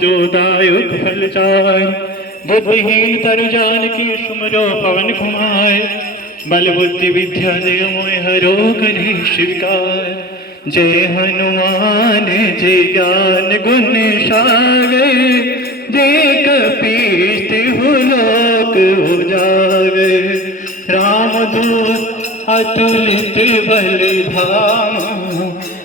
जो दायुक फल चाय, बुद्धिहीन तरु जान की सुमरो पवन कुमार, बल बुद्धि विद्या जय मोय हरो करे शिवकार। जय हनुमान जय ज्ञान गुण सागर, जय कपीस तिहु लोक उजागर। रामदूत अतुलित बल धामा,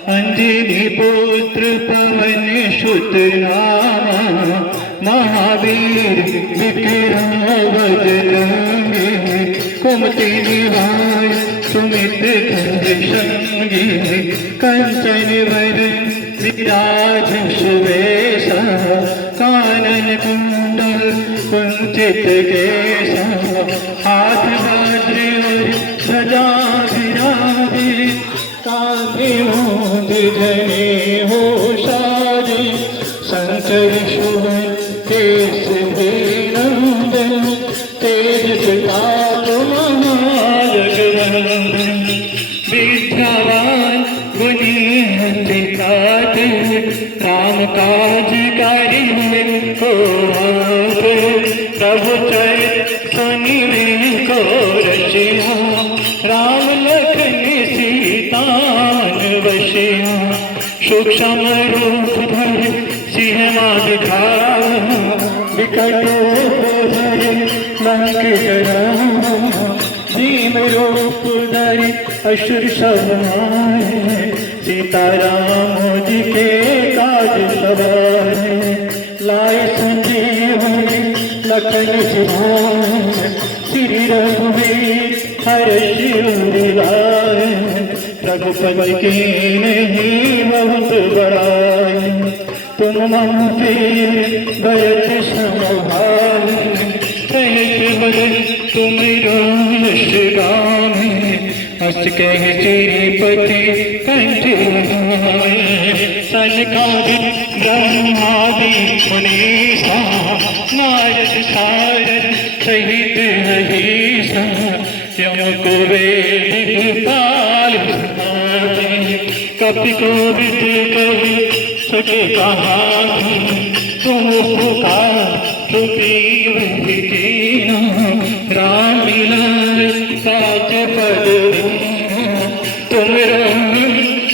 अंजनी पुत्र पवन सुत नामा। महावीर विक्रम बजरंगी, कुमति निवार सुमित कर संगी। कंचन वरण विराज सुवेशा, कानन कुंडल कुंचित केसा। हाथ वज्र ध्वजा विराजे, कांधे मूंज जनेऊ साजे। शंकर सुवन केसरी नंदन, तेज प्रताप महाजगवंदन। विद्यावान गुणी अति चातुर, राम काज करिबे को आतुर। प्रभु चरित सुनिबे को रसिया, राम लखन सीता मन बसिया। सूक्ष्म रूप धरि सिंह दिखावा, विकट रूप धरि लंक जरावा। भीम रूप धरि असुर संहारे, सीताराम जी के काज सवारे। लाए संजीवनी लखन जियाए, श्री रघुवीर हर्षि उर लाए। रघुपति के नहीं बहुत बड़ाई, तुम मम प्रिय भरत समभाई। कहत बदन तुम यश गावे, हस कह श्रीपति कंठ लगाए। सनकादिक ब्रह्मादि मुनीसा, नारद सारद सहित अहिसा। यम कुबेर काल सहाय, कपि कोविद कहि सके कहाई। तुम पुकार सुग्रीव कीन्हा, राम मिलाय साच पद दीन्हा। तुमरो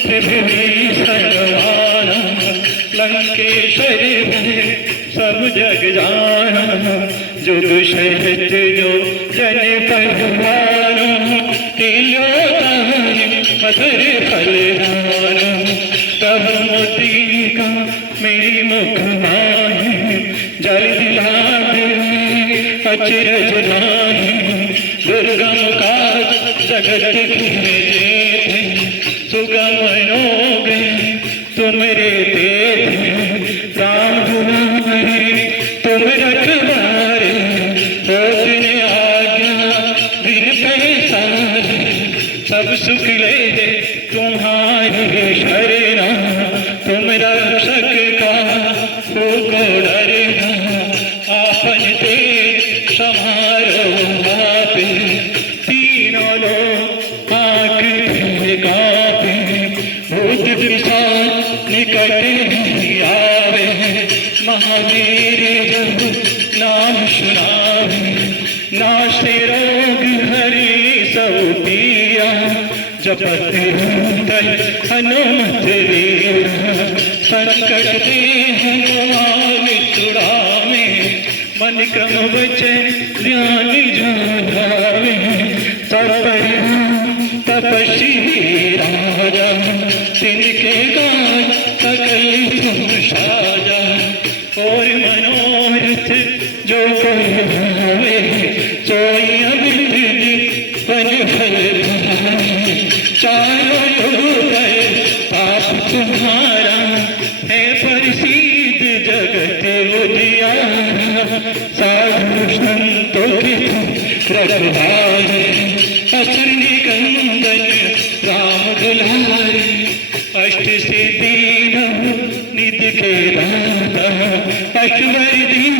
विभीषण माना, लंकेश्वरी सब जग जाना। जुग सहज जो जन परिवार, तिलोतम मधुर फल धारा। प्रभु मुद्रिका मेरी मुख माहि, जल्द लागे अचरज लाहि। दुर्गम काज जगत के जेते, सुगम मनोगे तुमरे तेते। राम दुलारे तुम रखवारे, होत आज्ञा बिन पैसारे। सब सुख ले तुम्हारे शरणा, तुम रक्षक का को डरना। आपन तेज समारो आपे, तीनों लोग आंखें कांपे। भूत पिशाच निकट नहीं आवे, महावीर जब नाम सुनावे। नाशे रोग हरे सब पीरा, जपत निरंतर हनुमत वीरा। संकट ते हनुमान छुड़ावे, मन क्रम वचन ध्यान जावे। सब तपस्वी राजा, तिनके काज सकल तुम साजा। और मनोरथ जो कोई भावे, सोई अभिवृद्धि पर फल पावे। चारों युग पर पाप तुम्हारा है प्रसिद्ध जगत उजियारा। साधु संतों की रखवारे, असुर निकंदन राम दुलारे। अष्ट सिद्धि निधि के दाता, अश्वर दीन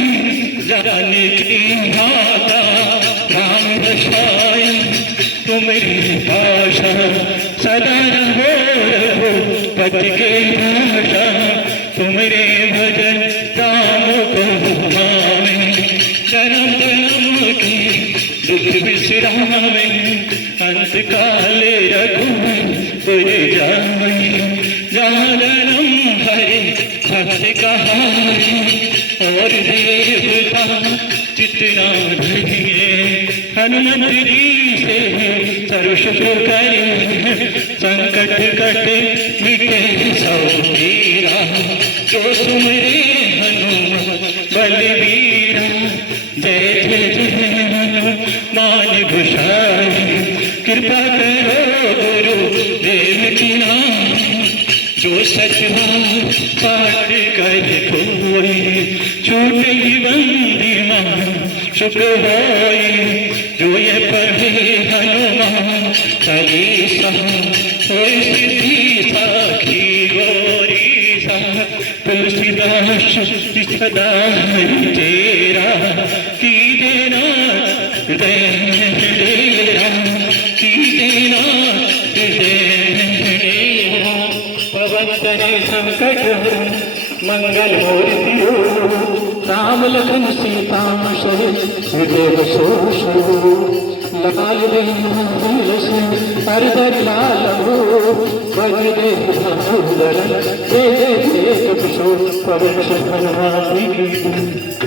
जानकी माता। राम रसायन तुम्हारी भाषा, सदा रहो पति के भाषा। तुम्हारे भजन राम जावे अंत काल रघुवर जावे जहाँ जन्म हरे भक्त कहारे और देवता जितना धरिए हनुमत जी से सर्व सुख करे संकट कटे मिटे सब पीरा जो सुमरे हनुमान बलवीरा जय जय जय हनुमान गोसाई कृपा करो गुरु देव की नाम जो सच पाठ कर कोई छूटे बंदी मां सुख होए जो ये पढ़े हनुमान चालीसा होए सिद्धि साखी गौरी सा तुलसीदास सदा तेरा की देना डेरा की देना डेरा पवन तने संकट मंगल मूर्ति राम लखन सीता सहित लाल हरदर लाल पवन हनुमान की